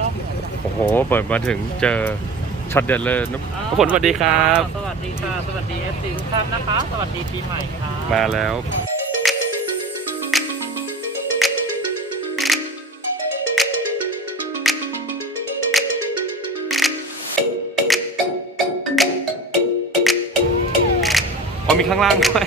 รอบโอ้โห เปิดมาถึงเจอช็อตเด็ดเลยน้ำฝนสวัสดีครับ สวัสดีค่ะ สวัสดีเอฟซีทุกท่านนะคะ สวัสดีปีใหม่ค่ะมาแล้วพอมีข้างล่างด้วย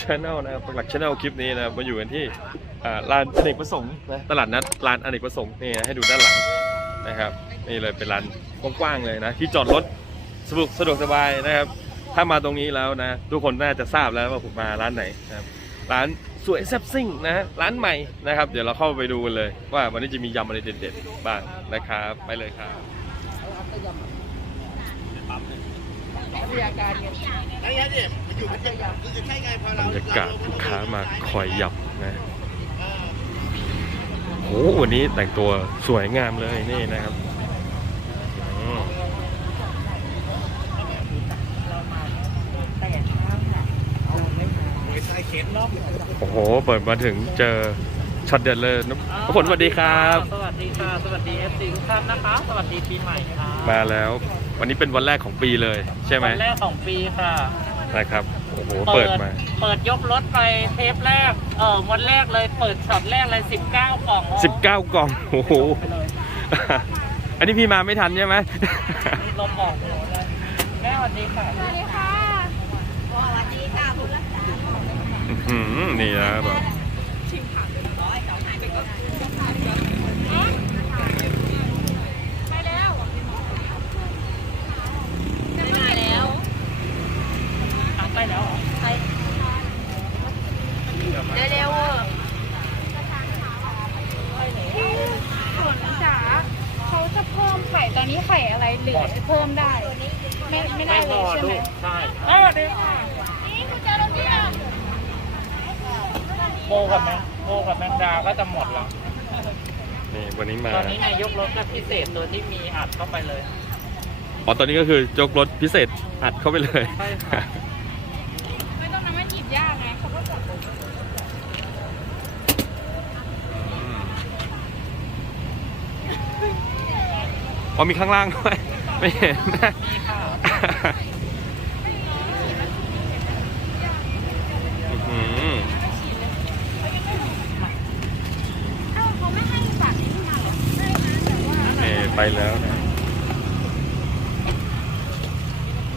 ชาแนลนะครับปักหลักชาแนลคลิปนี้นะครับมาอยู่กันที่อ่าลานอเนกประสงค์นะตลาดนัดลานอเนกประสงค์นี่นะให้ดูด้านหลังนะครับนี่เลยเป็นลานกว้างๆเลยนะที่จอดรถสะดวกสะดวกสบายนะครับ ถ้ามาตรงนี้แล้วนะ ทุกคนน่าจะทราบแล้วว่าผมมาร้านไหนนะครับร้านสวยแซ่บซิ่งนะฮะร้านใหม่นะครับ เดี๋ยวเราเข้าไปดูกันเลย ว่าวันนี้จะมียำอะไรเด็ดๆบ้างนะครับไปเลยครับ บรรยากาศลูกค้ามาคอยยำนะโอ้วันนี้แต่งตัวสวยงามเลยนี่นะครับอืมโอ้โห เปิดมาถึงเจอช็อตเด็ดเลยน้ำฝนสวัสดีครับ สวัสดีค่ะ สวัสดีเอฟซีทุกท่านนะคะ สวัสดีปีใหม่ค่ะมาแล้ว วันนี้เป็นวันแรกของปีเลย ใช่ไหมวันแรกของปีค่ะ นะครับโอ้โหเปิดมา เปิดยกรถไปเทปแรก เออวันแรกเลยเปิดช็อตแรกเลย19 กล่อง19 กล่องโอ้โหไปเลยอันนี้พี่มาไม่ทันใช่ไหมนี่ลมบอกหนูเลยแม่สวัสดีค่ะสวัสดีค่ะสวัสดีค่ะคุณรักษาอื้อหือนี่นะแบบ ไปแล้วจะมาแล้ว ทางไป แล้วเหรอไปเร็วๆเออส่วนจ๋าเขาจะเพิ่มไข่ตอนนี้ไข่อะไรเหลือจะเพิ่มได้ ไม่ไม่ได้ไม่เลพยอใช่ลูไหมกใช่เออเดี๋ยวค่ะนี่คุณเจอตรงนี้อะโบกับแมงโบกับแมงดาก็จะหมดแล้วนี่วันนี้มาตอนนี้นายยกรถก็พิเศษตัวที่มีอัดเข้าไปเลยอ๋อตอนนี้ก็คือจกรถพิเศษอัดเข้าไปเลยใช่ค่ะ ไม่ต้องนั้นมันหยิบยากไงเขาก็กด อ๋อมีข้างล่างด้วย ไม่เห็นนะนี่ค่ะอื้อหือเอ้าเขาไม่ให้บัตรที่มาหรอใช่นะแต่ว่านี่ไปแล้วนะ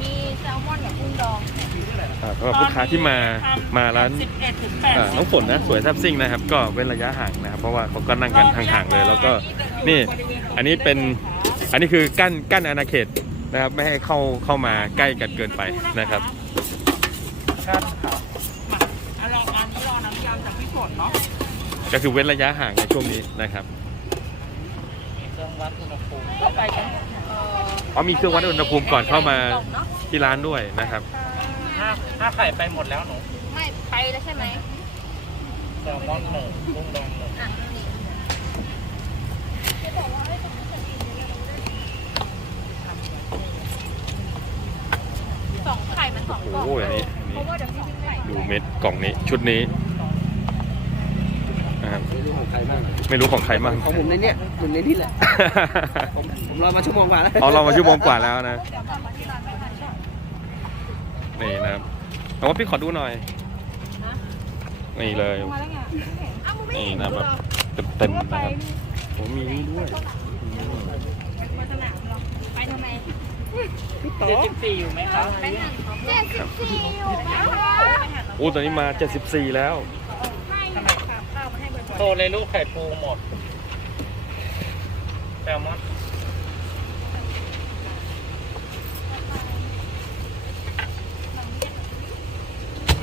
มีแซลมอนกับกุ้งดองอ่าสำหรับลูกค้าที่มามาร้าน11ถึงอ่าน้องฝนนะสวยแซ่บซิ่งนะครับ ก็เว้นระยะห่างนะครับ เพราะว่าเขาก็นั่งกันห่างๆเลย แล้วก็นี่อันนี้เป็น อันนี้คือกั้นกั้นอาณาเขตนะครับ ไม่ให้เข้าเข้ามาใกล้กันเกินไปนะครับครับมาเอาลองอันนี้รอน้ำยำจากพี่ฝนเนาะก็คือเว้นระยะห่างในช่วงนี้นะครับมีเครื่องวัดอุณหภูมิก็ไปกันอ๋อมีเครื่องวัดอุณหภูมิก่อนเข้ามาที่ร้านด้วยนะครับห้าห้าไข่ไปหมดแล้วหนูไม่ไปแล้วใช่ไหมแซลมอนหนึ่งกุ้งดองหนึ่ง อะสอง ไข่มันสองกล่องโอ้โหอันนี้อันนี้เพราะว่าเดี๋ยวพี่ทิ้งไข่ดูเม็ดกล่องนี้ชุดนี้นะครับไม่รู้ของใครบ้างไม่รู้ของใครมั่งของผมในเนี้ยผมในนี่แหละผมผมรอมาชั่วโมงกว่าแล้วเอาเรามาชั่วโมงกว่าแล้วนะนี่นะครับแต่ว่าพี่ขอดูหน่อยนี่เลยมาแล้วไงอ้าวมึงไม่นี่เห็นนะเหรแบอบเต็มๆนะครับผมมีนี่ด้วย มาสนามหรอไปทำไม เจ็ดสิบสี่อยู่ไหมครับไปหนึ่งเจ็ดสิบสี่อยู่นะคะโอ้ตอนนี้มา 74 แล้วให้ค่ะข้าวมาให้บ่อยโทรเลยลูกไข่ปูหมดแซลมอน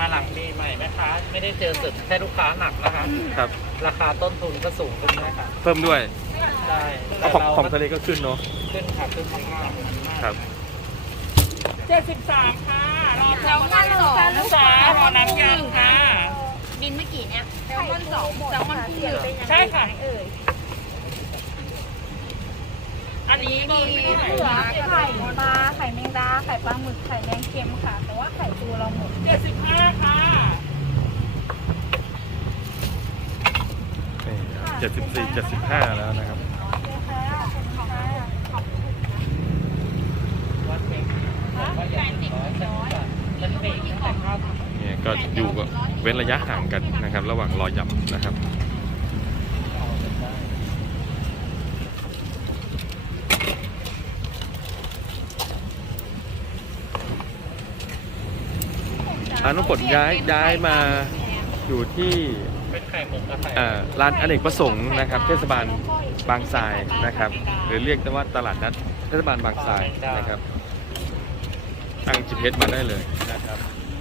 มาหลังเรียนแม่ค้าไม่ได้เจอสึกแค่ลูกค้าหนักนะคะ ครับ ราคาต้นทุนก็สูงขึ้นด้วยค่ะเพิ่มด้วยใช่เอาของของทะเลก็ขึ้นเนาะ ขึ้นค่ะขึ้นมากๆ ครับเจ็ดสิบสามค่ะรอแซลมอนสองลูกสาวรอน้ำยำค่ะ บินเมื่อกี้เนี่ยแซลมอนสองแซลมอนครึ่งหนึ่งใช่ค่ะเอ่ยอันนี้มีมีเหลือไข่ปลาไข่แมงดาไข่ปลาหมึกไข่แดงเค็มค่ะ แต่ว่าไข่ปูเราหมดเจ็ดสิบห้าค่ะเจ็ดสิบสี่เจ็ดสิบห้าแล้วนะครับ เลยค่ะขอบคุณค่ะขอบคุณ วัดเบรกว่าอย่างน้อยสักบาทมัน เนี่ยก็อยู่ก็เว้นระยะห่างกันนะครับ ระหว่างรอยำนะครับอ่าน้องฝนย้ายย้ายมาอยู่ที่อ่าร้านอเนกประสงค์นะครับ เทศบาลบางทรายนะครับ หรือเรียกว่าตลาดนัดเทศบาลบางทรายนะครับ ตั้ง GPS มาได้เลยนะครับ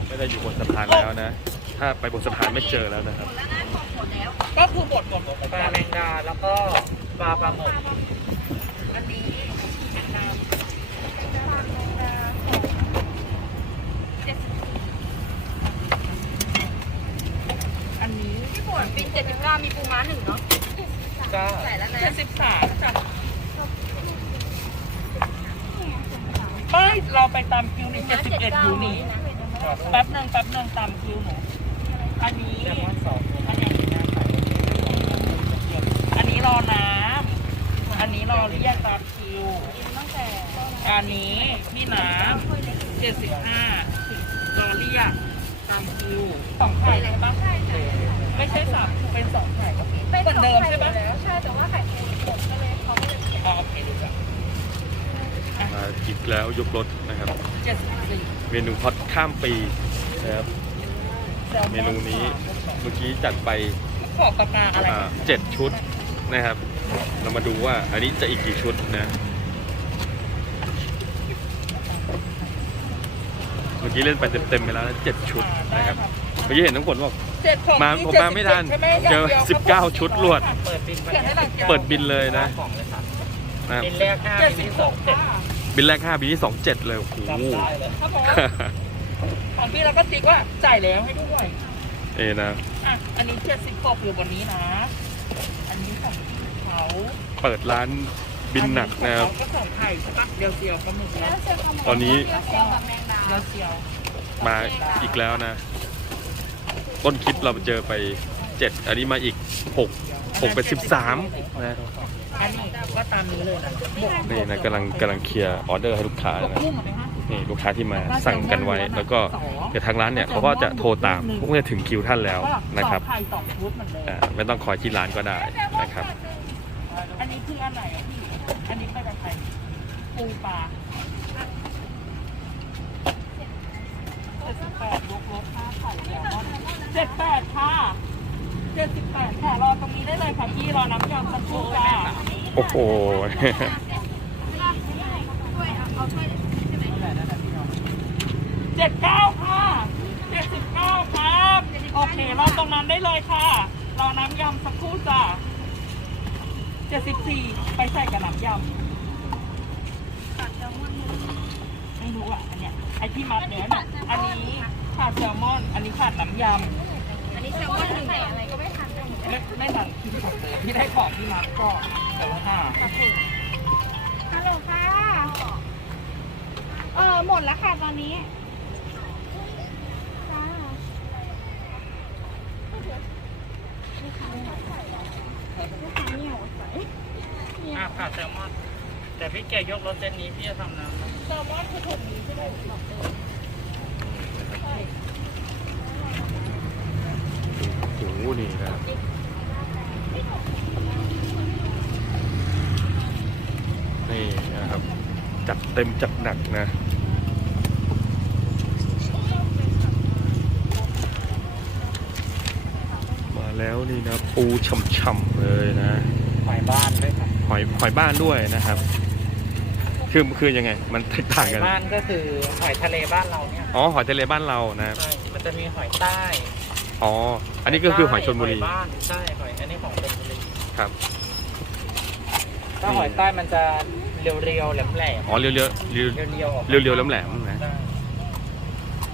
ไม่ได้อยู่บนสะพานแล้วนะ ถ้าไปบนสะพานไม่เจอแล้วนะครับ ก็คือบดหมดปลาแมงดาแล้วก็ปลาปลาหมึกอันนี้แมงดาอันนี้พี่ฝนบินเจ็ดสิบเก้ามีปูม้าหนึ่งเนาะก็ใส่แล้วนะเจ็ดสิบ สามจ้ะเอ้ยเราไปตามคิวนี่เจ็ดสิบเอ็ดอยู่นี่แป๊บหนึ่งแป๊บหนึ่งตามคิวหนูอันนี้อันนี้อันนี้รอน้ำอันนี้รอเรียกตามคิวตั้งแต่อันนี้พี่น้ำเจ็ดสิบห้ารอเรียกตามคิวสองไข่ใช่ปะไม่ใช่สามเป็นสองไข่เหมือนเดิมใช่ปะแล้วใช่แต่ว่าไข่ผมก็เลยเขาไม่ได้เขียนอ๋อโอเคดูจ้ะ มาอีกแล้วยกรถนะครับเจ็ดสิบสี่เมนูฮอตข้ามปีนะครับ เมนูนี้เมื่อกี้จัดไปขอบปากกาอะไรอ่าเจ็ดชุดนะครับ เรามาดูว่าอันนี้จะอีกกี่ชุดนะเมื่อกี้เล่นไปเต็มๆไปแล้วนะเจ็ดชุดนะครับเมื่อกี้เห็นน้องฝนบอกเจ็ดของมาที่ผมมาไม่ทัน77ใช่ไหเจอย่งดียว19ชุดรวด เปิดบินไปให้หลังเปิดบินเลยนะของเลยค่ะนะครับบินแรกห้าบินที่สองเจ็ด บินแรก5บินที่2 7เลยโอ้โหจำได้เลยเขาบอกว่าของพี่เราก็ติ๊กว่าจ่ายแล้วให้ด้วยเอนะอะอันนี้เจ็ดสิบกบอยู่บนนี้นะ อันนี้ของเขาเปิดร้านบินหนักนะครับอัของเขาก็สองไข่ใช่ปะเดียวเซียวปลาหมึกแล้วตอนนี้เซียวกับแมงดาเดียวเซียวมาอีกแล้วนะ ต้นคลิปเราเจอไป7อันนี้มาอีก6 6เป็น13นะ อันนี้ก็ตามนี้เลยนะบวกนี่นะกำลังกำลังเคลียร์ออเดอร์ให้ลูกค้าบวกนะกุ้งเหรอไหมคะนี่ลูกค้าที่มาสั่งกันไว้ แล้วก็เดี๋ยวทางร้านเนี่ยเขาก็จะโทรตามพวกจะถึงคิวท่านแล้วนะครับสองไข่สองชุดเหมือนเดิมอ่าไม่ต้องคอยที่ร้านก็ได้นะครับ อันนี้คืออันไหนอะพี่อันนี้ไปกับใครปูปลาเจ็ดสิบแปดยกรถค่าไข่แซลมอนเจ็ดแปดค่ะเจ็ดสิบแปดค่ะรอตรงนี้ได้เลยค่ะพี่รอน้ำยำสักครู่จ้า โอ้โหเจ็ดเก้าค่ะเจ็ดสิบเก้าครับ โอเครอตรงนั้นได้เลยค่ะรอน้ำยำสักครู่จ้าเจ็ดสิบสี่ไปใส่กับน้ำยำไม่รู้อะอันเนี้ยไอที่มัดเนี้ยเนี่ยอันนี้ขาดแซลมอน อันนี้ขาดน้ำยำอันนี้แซลมอนหนึ่งใส่อะไรก็ไม่ทันกันหมดไม่ไม่สั่งที่ผมเลยที่ได้ของที่มัดก็ ฮัลโหลค่ะ เออหมดแล้วค่ะตอนนี้จ้าลูกค้าเหนียวใสอ่าขาดแซลมอน แต่พี่แกยกรถเส้นนี้พี่จะทำน้ำนะแซลมอนคือถุงนี้ใช่ไหมโอ้โหนี่นะนี่นะครับ จัดเต็มจัดหนักนะมาแล้วนี่นะปูฉ่ำๆเลยนะหอยบ้านด้วยค่ะหอยหอยบ้านด้วยนะครับ คือคือยังไง มันแตกหต่างอยกันบ้านก็คือหอยทะเลบ้านเราเนี่ยอ๋อหอยทะเลบ้านเรานะครับใช่มันจะมีหอยใต้อ๋ออันนี้ก็คือหอยชนบุรีหอยบ้านใช่หอยอันนี้ของชนบุรีครับถ้าหอยใต้มันจะ เรียวๆแหลมอ๋อเรียวๆเรียวๆเรียวๆออกเรียวเรียวๆแหลมๆนะใช่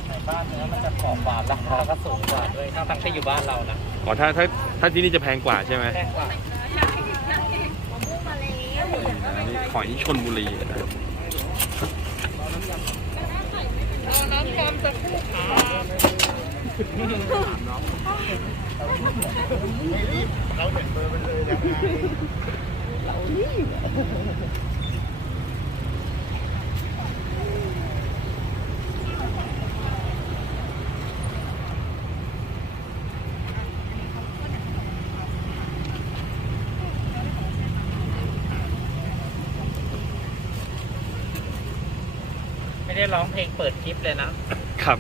หอยบ้านเนื้อมันจะกรอบกว่าราคาก็สูงกว่าด้วยทั้งทั้งที่อยู่บ้านเรานะอ๋อถ้าถ้าถ้าที่นี่จะแพงกว่าใช่ไหมแพงกว่าอันนี้หอยชนบุรีนะครับ น้ำยำจะคู่ขา ไม่ได้ ร้องเพลงเปิดคลิปเลยนะครับ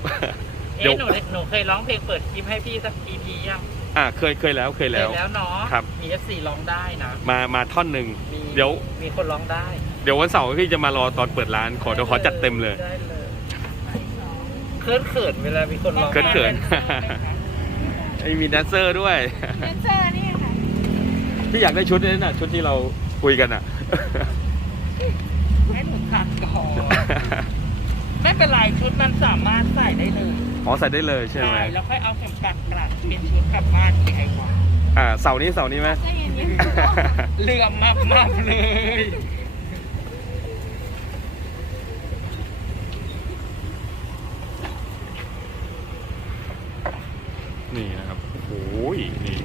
เดี๋ยวเอ๊ะหนูหนูเคยร้องเพลงเปิดคลิปให้พี่สัก EP ยังอ่าเคยเคยแล้วเคยเคแล้วยแล้วเนาะครับมี FC ร้องได้นะมามาท่อนหนึ่งมีเดี๋ยว มีคนร้องได้ เดี๋ยววันเสาร์พี่จะมารอตอนเปิดร้านขอเดี๋ยวขอจัดเต็มเลยได้เลยเขินเขินๆเวลามีคนร้องเขินเขินไอ้มีแดนเซอร์ด้วยเดนเซอร์นี่ค่ะพี่อยากได้ชุดนี้น่ะ ชุดที่เราคุยกันอะ ให้หนูขัดก่อนไม่ เป็นไรชุดมันสามารถใส่ได้เลยอ๋อใส่ได้เลยใช่ไหมแล้วค่อยเอาเข็มกลัดกลัดเป็นชุดกลับบ้านที่ไอวาอ่าเสาร์นี้เสาร์นี้ไหมใจเย็นเลื่อมมากมากๆเลยนี่นะครับโอ้ยนี่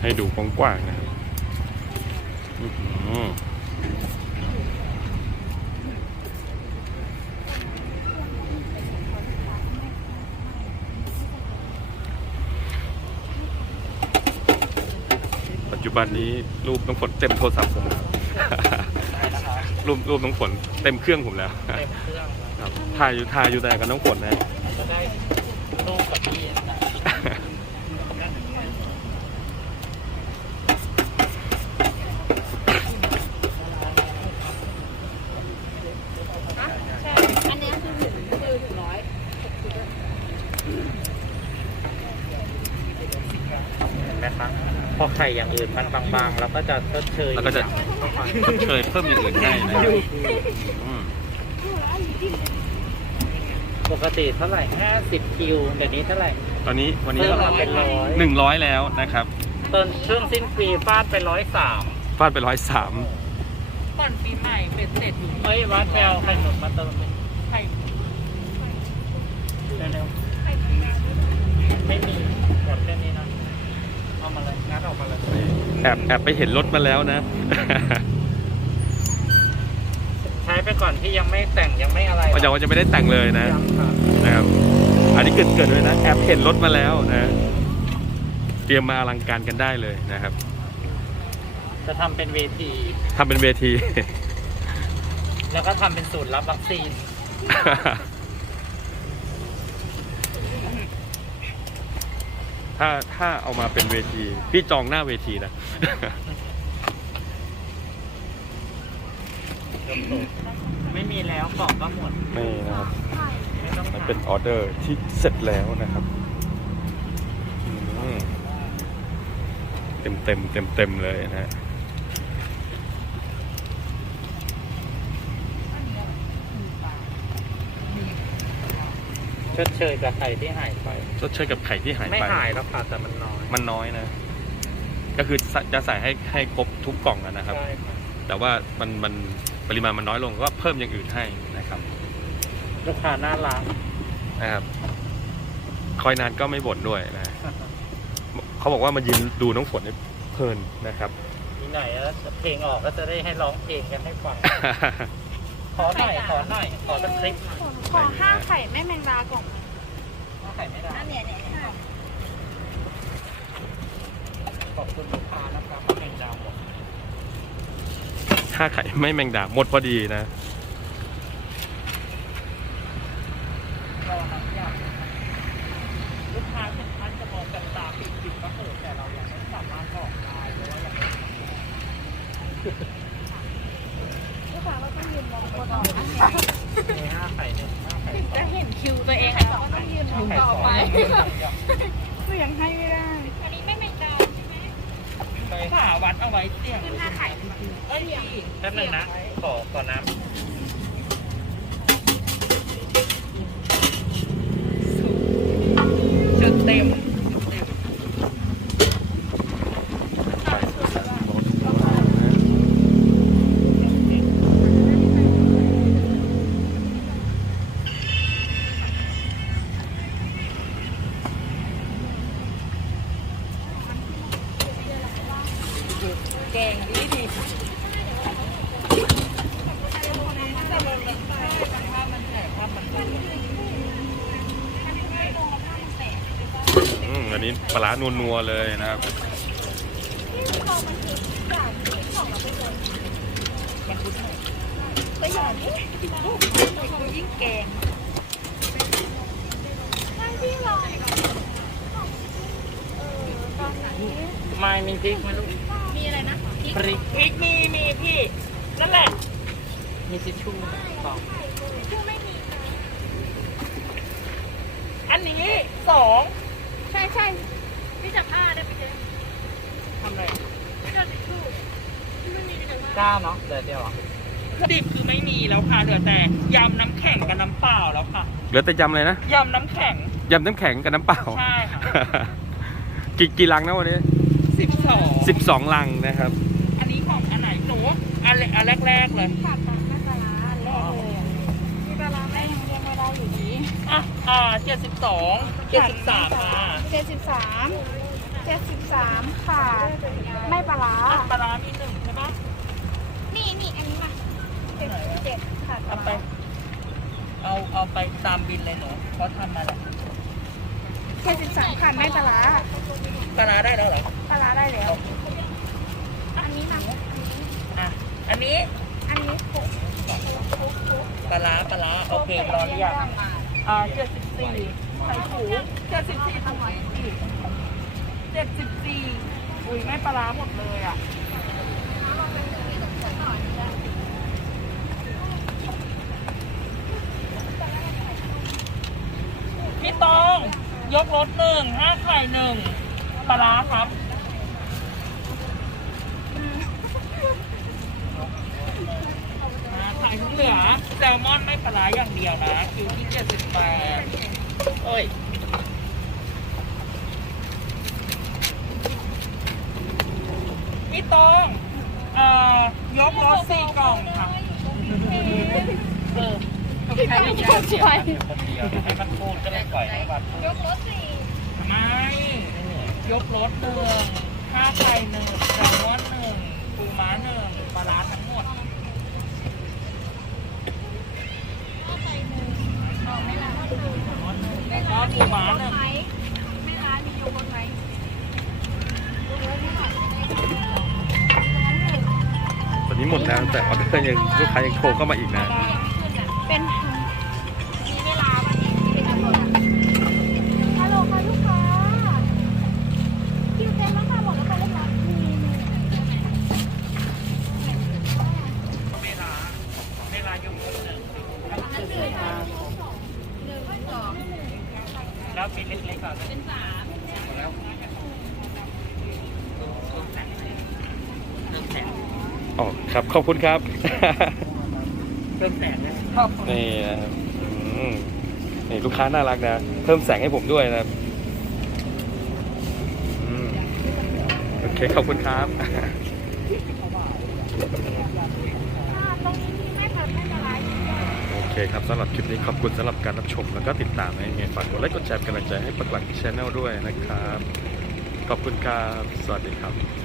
ให้ดูกว้างๆนะครับอื้อหือปัจจุ บันนี้รูปน้องฝนเต็มโทรศัพท์ผมรูปรูปน้องฝนเต็มเครื่องผมแล้ว เต็มเครื่องครับถ่ายอยู่ถ่ายอยู่แต่กับน้องฝนนะ ก็ได้ลูกกับพี่นะ ๆใช่ อันเนี้ยคือถึงคือถึงร้อย เห็นไหมครับ พอไข่อย่างอื่นมันบางๆแล้วก็จะชดเชยแล้วก็จะชดเชยเพิ่มอย่างอื่นให้นะอืมปกติเท่าไหร่50คิวเดี๋ยวนี้เท่าไหร่ตอนนี้วันนี้เพิ่มมาเป็นร้อยหนึ่งร้อยแล้วนะครับตอนช่วงสิ้นปีฟาดไปร้อยสามฟาดไปร้อยสามก่อนปีใหม่เป็นเสร็จเฮ้ยวัดแววไข่หนุนมาเติมเป็นไข่เร็วๆไม่มีหมดแค่นี้นะ เอามาเลยงัดออกมาเลยแอบแอบไปเห็นรถมาแล้วนะ ใช้ไปก่อนที่ยังไม่แต่งยังไม่อะไรก็ยังว่าจะไม่ได้แต่งเลยนะยังครับนะครับ อันนี้เกิดเกิดเลยนะแอบเห็นรถมาแล้วนะ เตรียมมาอลังการกันได้เลยนะครับ จะทำเป็นเวที ทำเป็นเวที แล้วก็ทำเป็นศูนย์รับวัคซีน ถ้าถ้าเอามาเป็นเวที พี่จองหน้าเวทีนะไม่มีแล้วของก็หมดนี่นะครับไม่ต้องมันเป็นออเดอร์ที่เสร็จแล้วนะครับเต็มเต็มเต็มเต็มๆเลยนะฮะ ชดเชยกับไข่ที่หายไป ชดเชยกับไข่ที่หายไม่ไปหายแล้วค่ะแต่มันน้อยมันน้อยนะ ก็คือจะใส่ให้ให้ครบทุกกล่องอะนะครับ ใช่ค่ะแต่ว่ามันมันปริมาณมันน้อยลงก็เพิ่มอย่างอื่นให้นะครับลูกค้าน่ารักนะครับคอยนานก็ไม่บ่นด้วยนะ เขาบอกว่ามายืนดูน้องฝนเนี่ยเพลินนะครับ นี่ไหนแล้วเพลงออกก็จะได้ให้ร้องเพลงกันให้ฟัง ขอหน่อย ขอหน่อย ขอสักคลิปหน่อยขอห้าไข่แม่แมงดากล่องถ้าไข่ไม่ได้ อันเนี้ยเนี่ยเนี่ยขอบคุณลูกค้านะครับเพลงดาวหมดถ้าไข่ไม่แมงดาหมดพอดีนะ รอน้ำยำลูกค้าถึงท่านจะมองกันตาปิดปิดก็เถอะแต่เรายังไม่สามารถบอกได้เพราะว่ายังไม่ ลูกค้าก็ต้องยืนมองคนออกอันเนี้ย มีห้าไข่หนึ่งห้าไข่ ถึง ส จะ อง เห็นำต่อไปหนูยังให้ไม่ได้ อันนี้ไม่เป็นจานใช่ไหม ขาวัดเอาไว้เสี่ยง ขึ้นหน้าไข่ เอ้ยแป๊บ นึงนะ นี้ปลาร้านัวๆเลยนะครับก็อย่างนี้ยิ่งแกงนั่นพี่ลอยเออตอนนี้ไม่มีพริกไหมลูกมีอะไรนะพริกพริกพริกมีมีพี่นั่นแหละมีทิชชู่บอกชื่อไม่มีอันนี้สองใช่ใช่ พี่จับผ้าได้ไปเจอทำอะไรไม่โดนทิชชู่ที่ไม่มีในจับผ้าเก้าเนาะเดี๋ยวเดียวดิบคือไม่มีแล้วค่ะเหลือแต่ยำน้ำแข็งกับน้ำเปล่าแล้วค่ะเหลือแต่ยำเลยนะยำน้ำแข็งยำน้ำแข็งกับน้ำเปล่า ใช่ค่ะ กี่กี่ลังนะวันนี้สิบสองสิบสองลังนะครับ อันนี้ของอันไหนหนูอันเล็กอันแรกๆเลยขาดปลาแม่ปลาร้าอันแรกเลยอะมีปลาร้าแม่ยังเรียกไม่ได้อยู่ดี อะอ่าเจ็ดสิบสองเจ็ดสิบสามอะเจ็ดสิบสามเจ็ดสิบสามขาดไม่ปลาร้าอะปลาร้ามีหนึ่งใช่ปะนี่นี่อันนี้มาเจ็ดสิบเจ็ดขาดปลาเอาไป ร้าเอาเอาไปตามบินเลยหนูเพราะทำมาแล้วเจ็ดสิบสามขาดไม่ปลาร้าปลาร้าได้แล้วเหรอปลาร้าได้แล้ว อันนี้มาอะอันนี้อันนี้หกปลาร้าปลาร้าโอเครอหรือยังอ่า เจ็ดสิบสี่ใส่ถุงเจ็ดสิบสี่ถุงเจ็ดสิบสี่อุ้ยไม่ปลาร้าหมดเลยอะพี่ตองยกรถหนึ่งห้าไข่หนึ่งปลาร้าครับ ขายทุกเหลือแซลมอนไม่ปลาร้าอย่างเดียวนะ คิวที่เจ็ดสิบแปดเอ้ย พี่ตองเอ่ อยกรถสี่กล่องค่ะเออใครไม่ยอมเสียงคนเดียวให้มันพูดก็เลยปล่อยให้มันพูดยกรถสี่ไม่ยกรถหนึ่งห้าไข่หนึ่งแซลมอนหนึ่งปูม้าหนึ่งปลาร้าทั้งหมดแล้วก็ปูม้าหนึ่ง หมดแล้วแต่ออเดอร์ยังลูกค้ายังโทรเข้ามาอีกนะ ขอบคุณครับเริ่มแสนเลยนี่นะครับอืมนี่ลูกค้าน่ารักนะ เพิ่มแสงให้ผมด้วยนะครับอืมโอเค ขอบคุณครับตรงนี้มีแม่ผัดแม่ปลาร้าอยู่ด้วยโอเคครับสำหรับคลิปนี้ขอบคุณสำหรับการรับชมแล้วก็ติดตามนะยังไงฝากกดไลค์กดแชร์เป็นกำลังใจให้ปักหลักชแนลด้วยนะครับ ขอบคุณครับ สวัสดีครับ